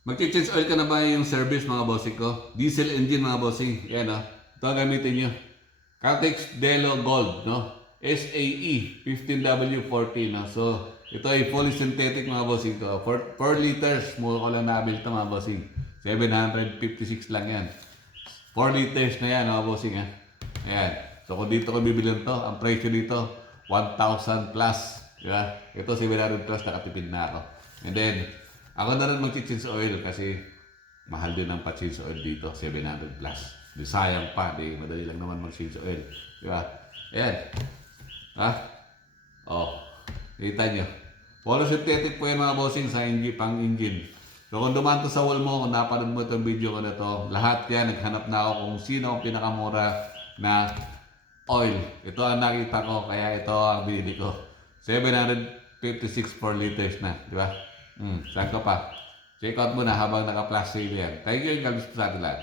Magche-change oil ka na ba yung service mga bossing ko? Diesel engine mga bossing. Yan ito ang gamitin nyo. Caltex Delo Gold, no? SAE 15W40, no? So, ito ay fully synthetic mga bossing ko. 4 liters, mura ko lang nabil ito mga bossing. 756 lang yan. 4 liters na yan mga bossing ha. Ayan. So, kung dito ko bibilin to, ang presyo dito, 1,000 plus. Diba? Ito 700 plus, nakatipid na ako. And then, ako na rin mag-change oil kasi mahal din ang pa-change oil dito, 700 plus. Di sayang pa, di madali lang naman mag-change oil. Di ba? Ayan. Ha? Oh, kita nyo. Polo synthetic po yan mga bossing sa pang engine. So kung dumaan to sa wall mo, kung napanood mo itong video ko na to, lahat yan, naghanap na ako kung sino ang pinakamura na oil. Ito ang nakita ko, kaya ito ang binili ko. 756 4 liters na, di ba? Saan ka pa? Check out mo na habang naka-plus sale yan. Thank you, God bless sa atin lahat.